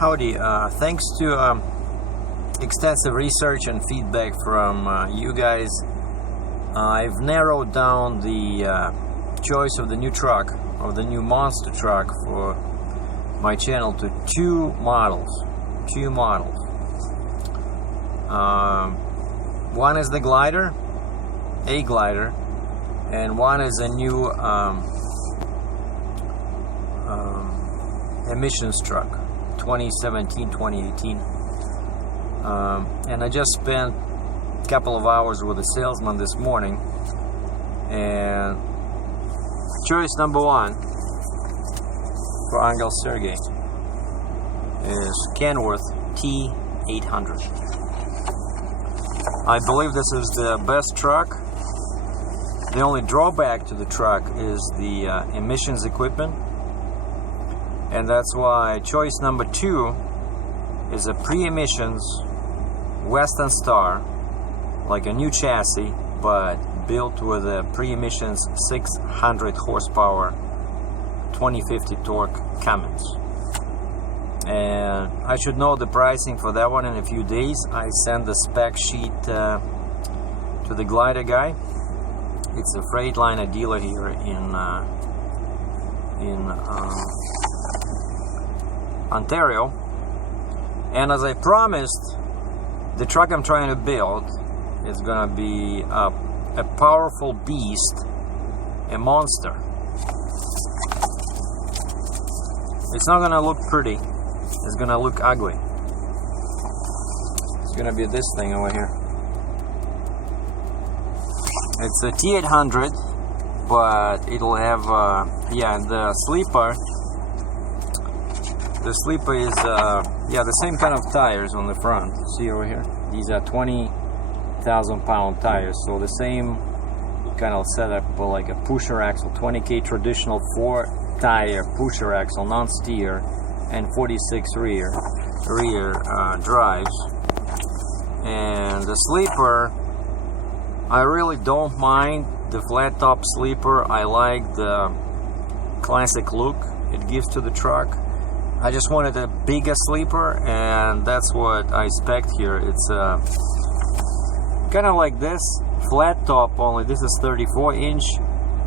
Howdy. Thanks to extensive research and feedback from you guys, I've narrowed down the choice of the new truck, of the new monster truck for my channel to two models. One is the glider, a glider, and one is a new emissions truck, 2017-2018. And I just spent a couple of hours with a salesman this morning, and choice number one for Angel SERGEI is Kenworth T800. I believe this is the best truck. The only drawback to the truck is the emissions equipment, and that's why choice number two is a pre-emissions Western Star, like a new chassis, but built with a pre-emissions 600 horsepower 2050 torque Cummins. And I should know the pricing for that one in a few days. I send the spec sheet to the glider guy. It's a Freightliner dealer here in Ontario. And as I promised, the truck I'm trying to build is gonna be a powerful beast, a monster. It's not gonna look pretty, it's gonna look ugly. It's gonna be this thing over here. It's a T800, but it'll have the sleeper. The sleeper is the same kind of tires on the front. See over here? These are 20,000 pound tires, so the same kind of setup, like a pusher axle, 20K traditional 4-tire pusher axle, non-steer, and 46 rear drives. And the sleeper, I really don't mind the flat top sleeper. I like the classic look it gives to the truck. I just wanted a bigger sleeper, and that's what I spec'd here. It's kind of like this, flat top, only this is 34-inch.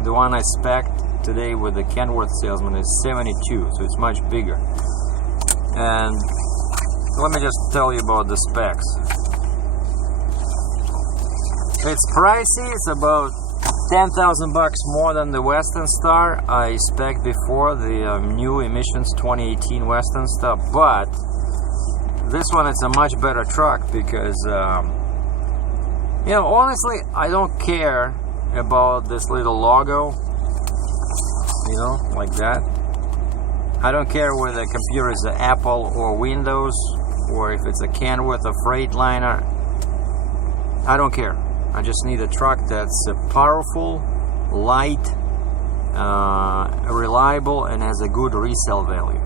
The one I spec'd today with the Kenworth salesman is 72, so it's much bigger. And let me just tell you about the specs. It's pricey. It's about 10,000 bucks more than the Western Star I spec'd before, the new emissions 2018 Western Star, but this one, it's a much better truck because you know, honestly, I don't care about this little logo, you know, like that. I don't care whether the computer is an Apple or Windows, or if it's a Kenworth or Freightliner. I don't care. I just need a truck that's powerful, light, reliable, and has a good resale value.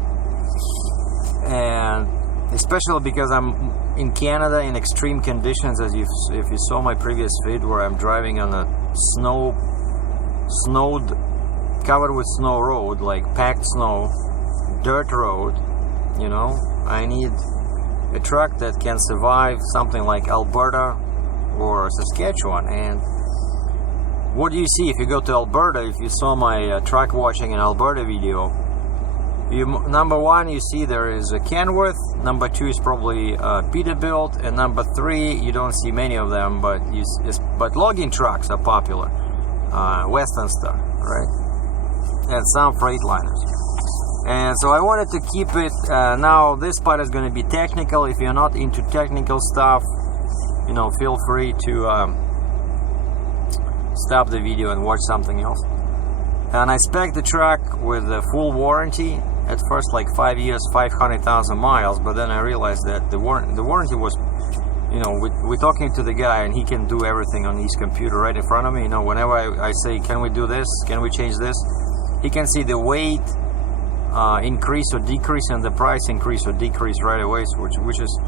And especially because I'm in Canada in extreme conditions, as if you saw my previous vid where I'm driving on a covered with snow road, like packed snow, dirt road, you know, I need a truck that can survive something like Alberta or Saskatchewan. And what do you see if you go to Alberta? If you saw my truck watching in Alberta video, number one, you see there is a Kenworth, number two is probably Peterbilt, and number three, you don't see many of them, but logging trucks are popular. Western Star, right? And some Freightliners. And so I wanted to keep it, now this part is going to be technical. If you're not into technical stuff, you know, feel free to stop the video and watch something else. And I spec'd the truck with a full warranty. At first, like 5 years, 500,000 miles, but then I realized that the warranty was, you know, we're talking to the guy and he can do everything on his computer right in front of me. You know, whenever I say, can we do this, can we change this, he can see the weight increase or decrease and the price increase or decrease right away, which is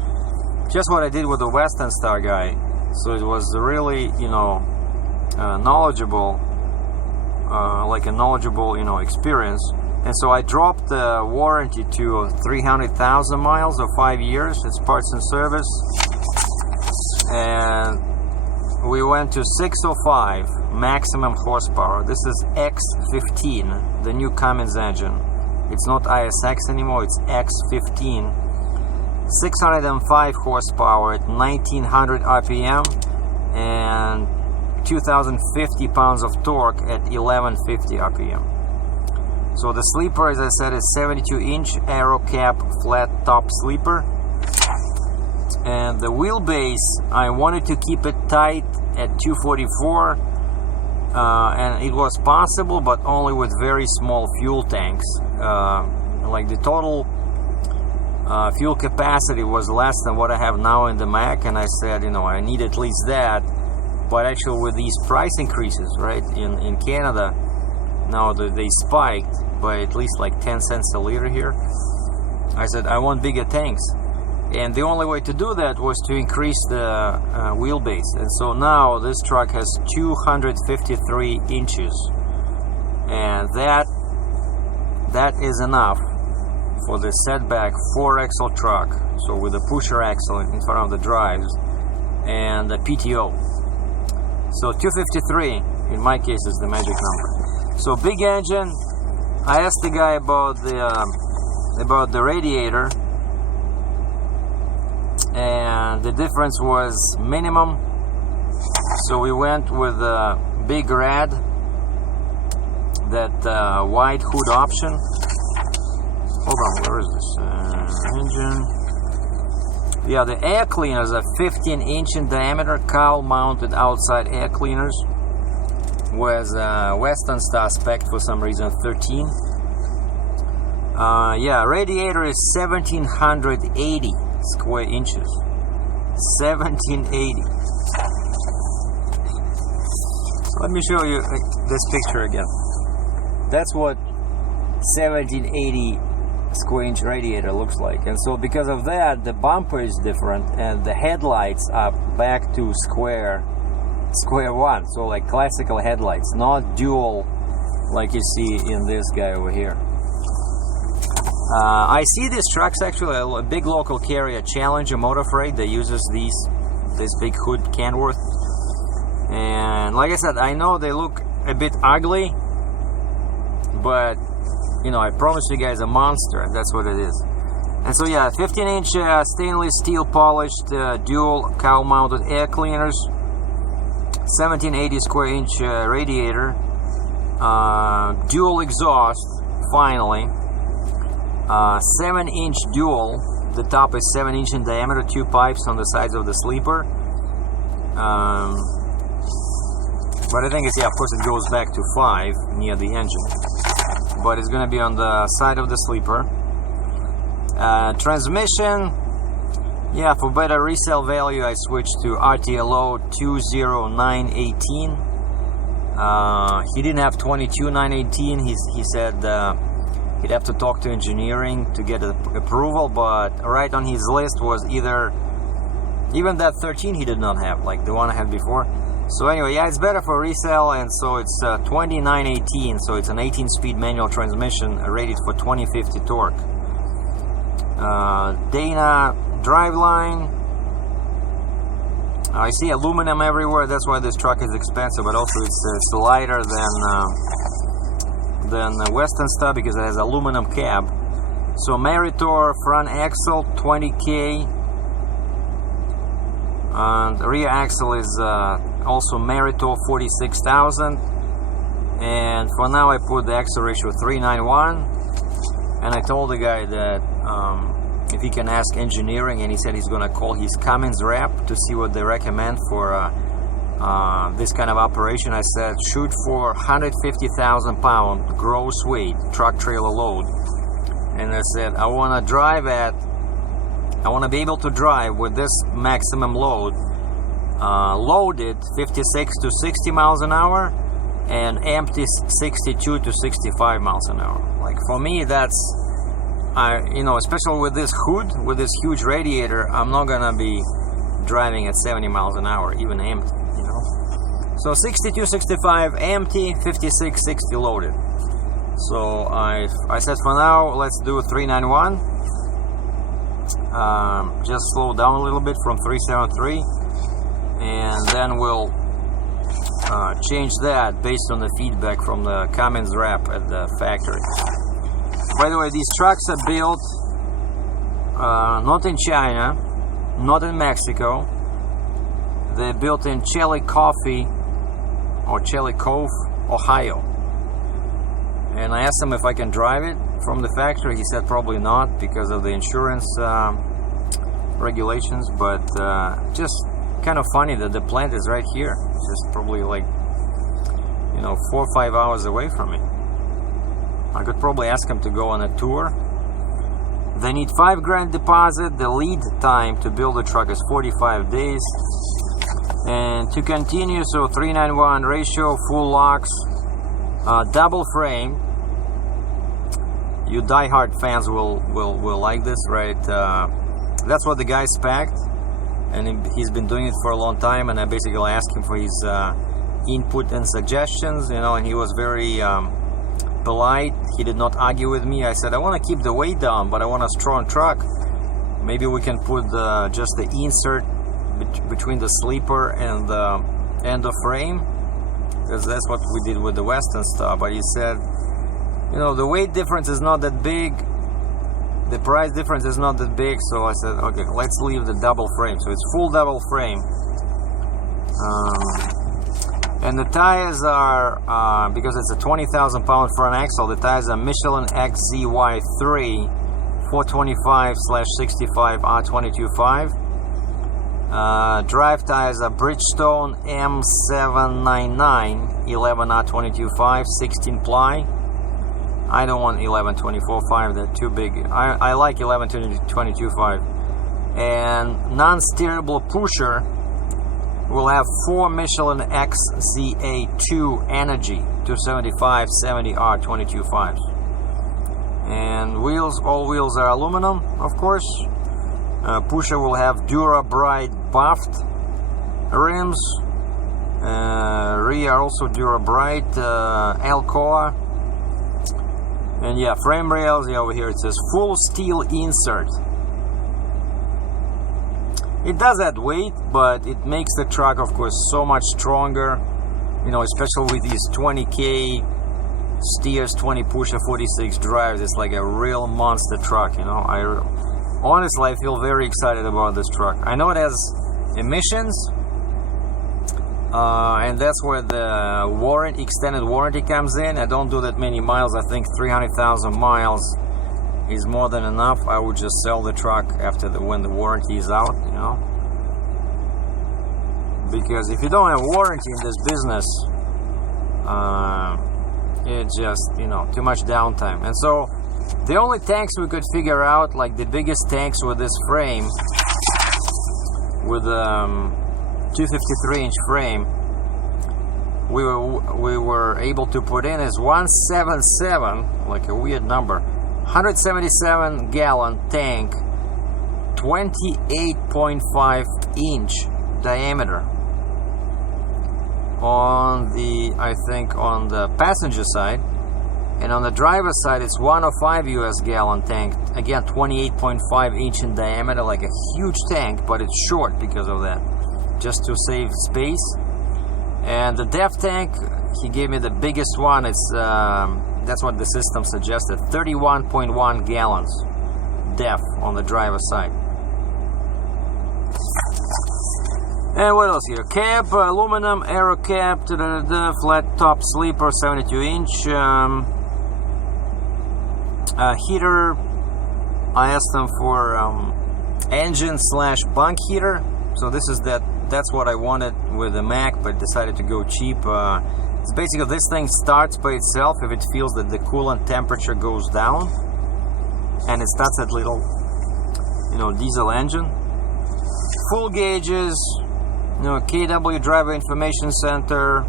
just what I did with the Western Star guy. So it was really, you know, knowledgeable, like a knowledgeable, you know, experience. And so I dropped the warranty to 300,000 miles or 5 years. It's parts and service. And we went to 605 maximum horsepower. This is X15, the new Cummins engine. It's not ISX anymore, it's X15. 605 horsepower at 1900 RPM and 2050 pounds of torque at 1150 RPM. So the sleeper, as I said, is 72-inch aero cap flat top sleeper. And the wheelbase, I wanted to keep it tight at 244, and it was possible, but only with very small fuel tanks. Like the total fuel capacity was less than what I have now in the Mac, and I said, you know, I need at least that. But actually, with these price increases, right, in Canada, now they spiked by at least like 10 cents a liter here. I said, I want bigger tanks. And the only way to do that was to increase the wheelbase. And so now this truck has 253 inches. And that is enough for the setback 4-axle truck. So with a pusher axle in front of the drives and the PTO. So 253, in my case, is the magic number. So big engine. I asked the guy about the radiator, and the difference was minimum. So we went with a big red, that wide hood option. Hold on, where is this engine? Yeah, the air cleaners are 15-inch in diameter, cowl-mounted outside air cleaners. Was Western Star spec for some reason 13. Yeah, radiator is 1780 square inches. 1780. Let me show you this picture again. That's what 1780 square inch radiator looks like. And so because of that, the bumper is different and the headlights are back to square one, so like classical headlights, not dual like you see in this guy over here. I see these trucks, actually a big local carrier, Challenger Motor Freight, that uses this big hood Kenworth. And like I said, I know they look a bit ugly, but you know, I promise you guys a monster. That's what it is. And so yeah, 15-inch stainless steel polished dual cowl-mounted air cleaners, 1780 square inch radiator, dual exhaust, finally, 7-inch dual. The top is 7-inch in diameter, 2 pipes on the sides of the sleeper. But I think it's, yeah, of course it goes back to 5 near the engine, but it's going to be on the side of the sleeper. Transmission, yeah, for better resale value, I switched to RTLO 20918. He didn't have 22918. He said he'd have to talk to engineering to get approval, but right on his list was even that 13 he did not have, like the one I had before. So anyway, yeah, it's better for resale, and so it's 2918, so it's an 18-speed manual transmission rated for 2050 torque. Dana driveline. I see aluminum everywhere. That's why this truck is expensive, but also it's lighter than Western Star because it has aluminum cab. So Meritor front axle 20K, and rear axle is also Meritor 46,000. And for now I put the axle ratio 391, and I told the guy that if he can ask engineering, and he said he's gonna call his Cummins rep to see what they recommend for this kind of operation. I said shoot for 150,000 pound gross weight truck trailer load, and I said I want to be able to drive with this maximum load loaded 56 to 60 miles an hour and empty 62 to 65 miles an hour. Like for me, that's you know, especially with this hood, with this huge radiator, I'm not gonna be driving at 70 miles an hour, even empty, you know. So 62, 65 empty, 56, 60 loaded. So I said for now let's do 391. Just slow down a little bit from 373, and then we'll change that based on the feedback from the Cummins rep at the factory. By the way, these trucks are built not in China, not in Mexico. They're built in Chillicothe, Ohio. And I asked him if I can drive it from the factory. He said probably not because of the insurance regulations, but just kind of funny that the plant is right here. It's just probably like, 4 or 5 hours away from me. I could probably ask him to go on a tour. They need $5,000 deposit. The lead time to build a truck is 45 days. And to continue, so 391 ratio, full locks, double frame. You die-hard fans will like this, right? That's what the guy spec'd, and he's been doing it for a long time. And I basically asked him for his input and suggestions, and he was very polite. He did not argue with me. I said I want to keep the weight down, but I want a strong truck. Maybe we can put just the insert between the sleeper and the end of frame, because that's what we did with the Western Star. But he said, the weight difference is not that big, the price difference is not that big. So I said, okay, let's leave the double frame. So it's full double frame, and the tires are because it's a 20,000 pound front axle, the tires are Michelin XZY3 425/65 R225. Drive tires are Bridgestone M799 11R225 16 ply. I don't want 11/24/5, they're too big. I like 11/22/5. And non-steerable pusher will have 4 Michelin XZA2 Energy 275/70 R225s. And wheels, all wheels are aluminum, of course. Pusher will have Dura-Bright buffed rims. Rear also Dura-Bright Alcoa. And yeah, frame rails. Yeah, over here it says full steel insert. It does add weight, but it makes the truck, of course, so much stronger. Especially with these 20K steers, 20 pusher, 46 drives. It's like a real monster truck. Honestly, I feel very excited about this truck. I know it has emissions, and that's where the extended warranty comes in. I don't do that many miles. I think 300,000 miles is more than enough. I would just sell the truck when the warranty is out, because if you don't have warranty in this business, it's just too much downtime. And so the only tanks we could figure out, like the biggest tanks with this frame, with 253-inch frame, we were able to put in is 177, like a weird number, 177 gallon tank, 28.5 inch diameter. On the passenger side. And on the driver's side, it's 105 US gallon tank. Again, 28.5 inch in diameter, like a huge tank, but it's short because of that, just to save space. And the DEF tank, he gave me the biggest one. It's that's what the system suggested, 31.1 gallons DEF on the driver's side. And what else here? Cab, aluminum, aero cab, flat top sleeper, 72 inch. Heater, I asked them for engine/bunk heater. So that's what I wanted with the Mac, but decided to go cheap. It's basically, this thing starts by itself if it feels that the coolant temperature goes down, and it starts that little diesel engine. Full gauges, KW driver information center,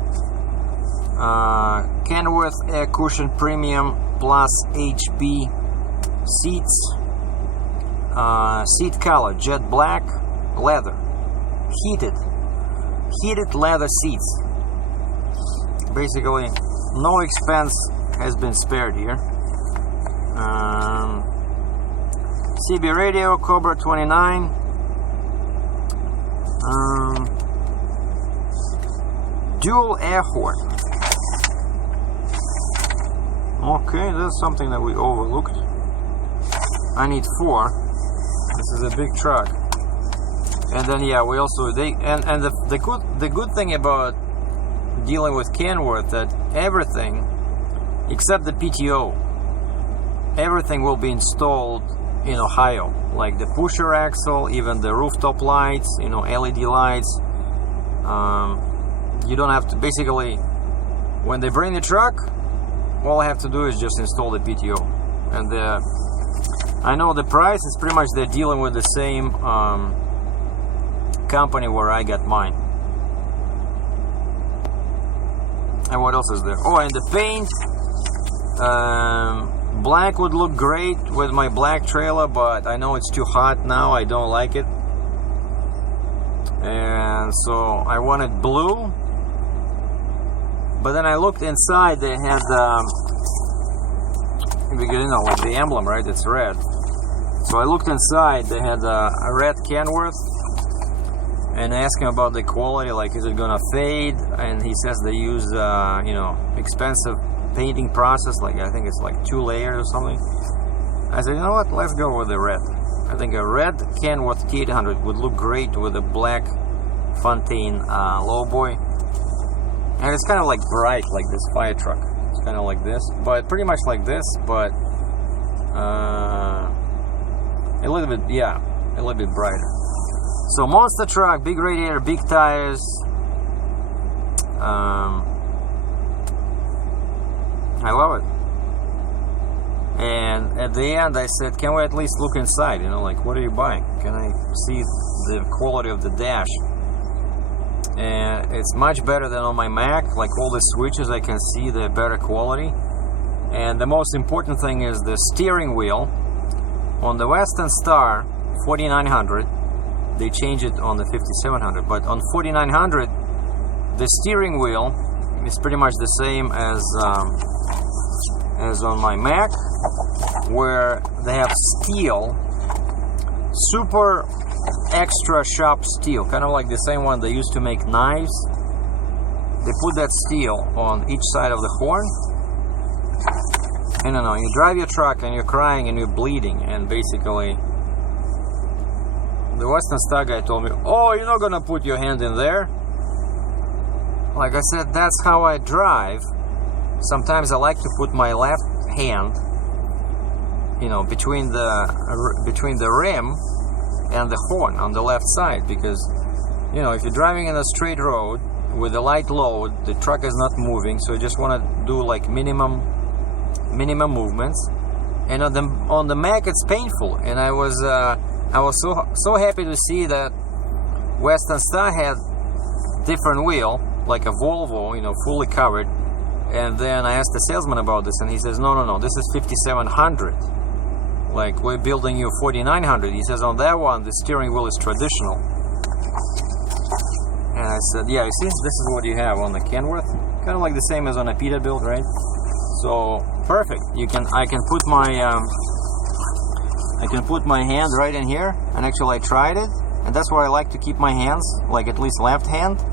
Kenworth air cushion premium plus HB seats, seat color jet black, leather, heated leather seats. Basically no expense has been spared here. CB radio, Cobra 29. Dual air horn. Okay, that's something that we overlooked. I need 4. This is a big truck. And then yeah, we also the good thing about dealing with Kenworth, that everything except the PTO, everything will be installed in Ohio, like the pusher axle, even the rooftop lights, LED lights. You don't have to, basically when they bring the truck, all I have to do is just install the PTO. And I know the price is pretty much, they're dealing with the same company where I got mine. And what else is there? Oh, and the paint, black would look great with my black trailer, but I know it's too hot now. I don't like it, and so I wanted blue. But then I looked inside, they had like the emblem, right? It's red. So I looked inside, they had a red Kenworth, and asked him about the quality, like is it gonna fade? And he says they use expensive painting process, like I think it's like 2 layers or something. I said, you know what, let's go with the red. I think a red Kenworth T800 would look great with a black Fontaine lowboy. And it's kind of like bright, like this fire truck. It's kind of like this, but pretty much like this, but a little bit brighter. So monster truck, big radiator, big tires. I love it. And at the end I said, can we at least look inside? Like, what are you buying? Can I see the quality of the dash? And it's much better than on my Mac. Like all the switches, I can see the better quality. And the most important thing is the steering wheel. On the Western Star 4900, they changed it on the 5700, but on 4900 the steering wheel is pretty much the same as on my Mac, where they have steel, super extra sharp steel, kind of like the same one they used to make knives. They put that steel on each side of the horn. And you drive your truck and you're crying and you're bleeding, and basically the Western Star guy told me, oh, you're not gonna put your hand in there. Like I said, that's how I drive. Sometimes I like to put my left hand, between the rim and the horn on the left side, because if you're driving in a straight road with a light load, the truck is not moving, so you just want to do like minimum movements. And on the Mac it's painful, and I was so happy to see that Western Star had different wheel, like a Volvo, fully covered. And then I asked the salesman about this, and he says, no, this is 5700. Like, we're building you 4900. He says, on that one, the steering wheel is traditional. And I said, yeah, you see, this is what you have on the Kenworth. Kind of like the same as on a Peterbilt, right? So, perfect. I can put my hand right in here, and actually I tried it, and that's where I like to keep my hands, like at least left hand.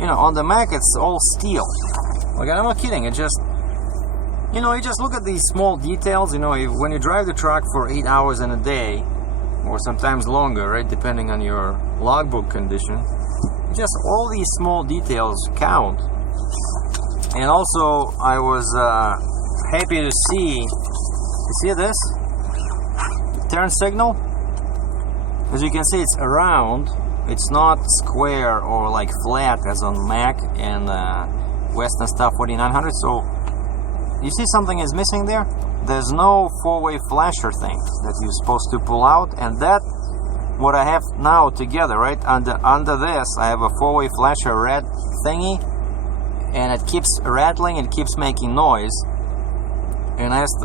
On the Mac it's all steel. Like, I'm not kidding, it just, you just look at these small details. When you drive the truck for 8 hours in a day, or sometimes longer, right, depending on your logbook condition, just all these small details count. And also, I was happy to see, you see this? Turn signal? As you can see, it's around. It's not square or like flat as on Mac and Western Star 4900. So you see something is missing there? There's no four-way flasher thing that you're supposed to pull out, and that what I have now together, right? Under this I have a four-way flasher red thingy, and it keeps rattling, it keeps making noise. And I asked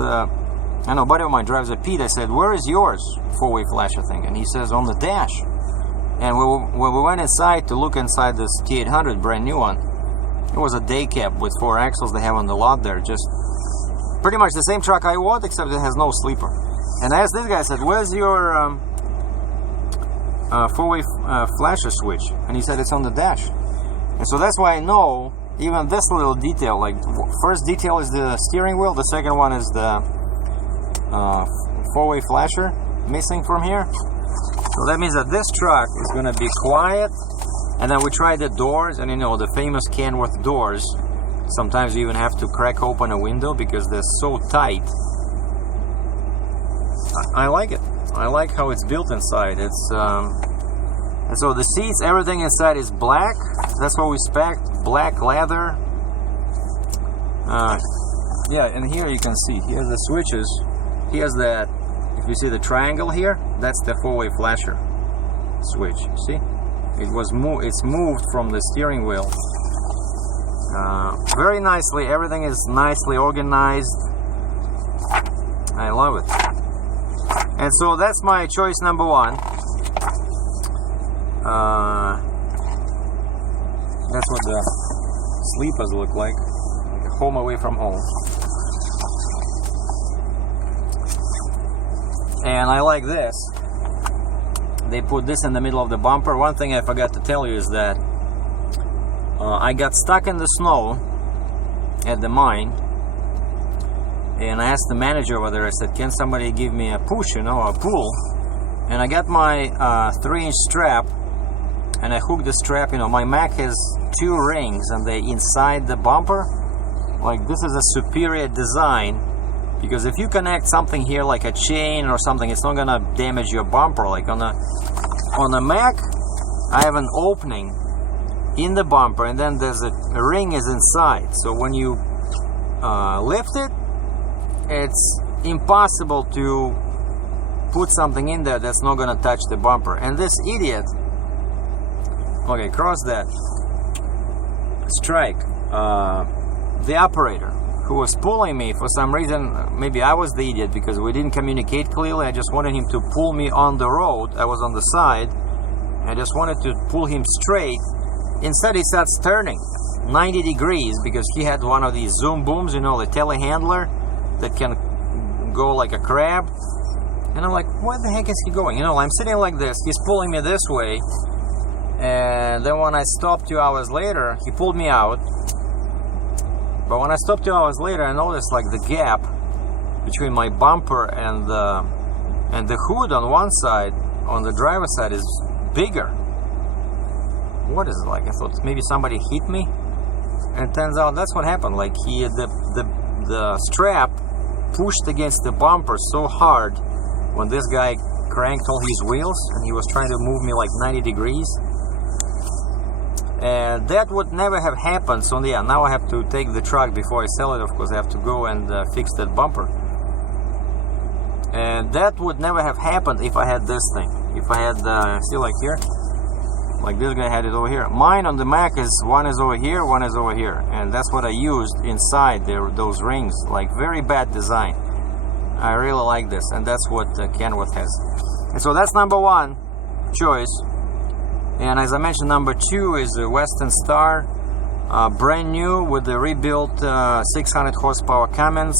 I know a buddy of mine drives a Pete. I said, where is yours four-way flasher thing? And he says, on the dash. And when we went inside to look inside this T800, brand new one, it was a day cab with 4 axles they have on the lot there, just pretty much the same truck I want, except it has no sleeper. And I asked this guy, I said, where's your four-way flasher switch? And he said it's on the dash. And so that's why I know even this little detail, like first detail is the steering wheel, the second one is the four-way flasher missing from here. So that means that this truck is going to be quiet. And then we tried the doors, and you know, the famous Kenworth doors, sometimes you even have to crack open a window because they're so tight. I like it. I like how it's built inside. It's and so the seats, everything inside is black. That's what we spec, black leather. Yeah, and here you can see, here's the switches. Here's that, if you see the triangle here, that's the four-way flasher switch. You see? It's moved from the steering wheel. Very nicely, everything is nicely organized. I love it. And so that's my choice number one. That's what the sleepers look like home away from home. And I like this. They put this in the middle of the bumper. One thing I forgot to tell you is that I got stuck in the snow at the mine, and I asked the manager over there, I said, can somebody give me a push, you know, a pull? And I got my 3-inch strap, and I hooked the strap. You know, my Mac has 2 rings and they inside the bumper. Like, this is a superior design, because if you connect something here like a chain or something, it's not gonna damage your bumper. Like on the Mac, I have an opening in the bumper, and then there's a ring is inside. So when you lift it, it's impossible to put something in there that's not gonna touch the bumper. And this idiot, okay, cross that, strike, the operator who was pulling me, for some reason, maybe I was the idiot because we didn't communicate clearly. I just wanted him to pull me on the road. I was on the side. I just wanted to pull him straight. Instead, he starts turning 90 degrees because he had one of these zoom booms, you know, the telehandler that can go like a crab. And I'm like, where the heck is he going? You know, I'm sitting like this. He's pulling me this way. And then when I stopped 2 hours later, he pulled me out. But when I stopped 2 hours later, I noticed like the gap between my bumper and the hood on one side, on the driver's side, is bigger. What is it like? I thought maybe somebody hit me, and it turns out that's what happened. Like the strap pushed against the bumper so hard when this guy cranked all his wheels, and he was trying to move me like 90 degrees. And that would never have happened. So yeah, now I have to take the truck before I sell it. Of course, I have to go and fix that bumper. And that would never have happened if I had this thing. If I had, see, like here, like this guy had it over here. Mine on the Mac is one is over here, one is over here, and that's what I used inside there. Those rings, like very bad design. I really like this, and that's what Kenworth has. And so that's number one choice. And as I mentioned, number two is the Western Star, brand new with the rebuilt 600 horsepower Cummins,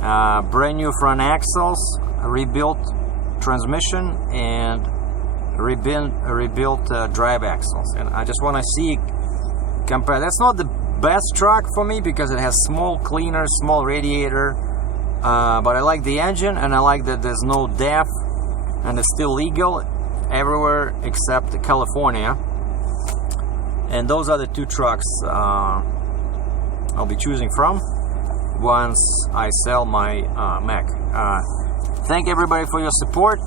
brand new front axles, rebuilt transmission, and rebuilt drive axles. And I just want to see, compare. That's not the best truck for me because it has small cleaner, small radiator, but I like the engine, and I like that there's no DEF, and it's still legal everywhere except California. And those are the two trucks I'll be choosing from once I sell my Mac. Thank everybody for your support.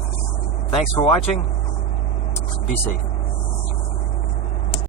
Thanks for watching. Be safe.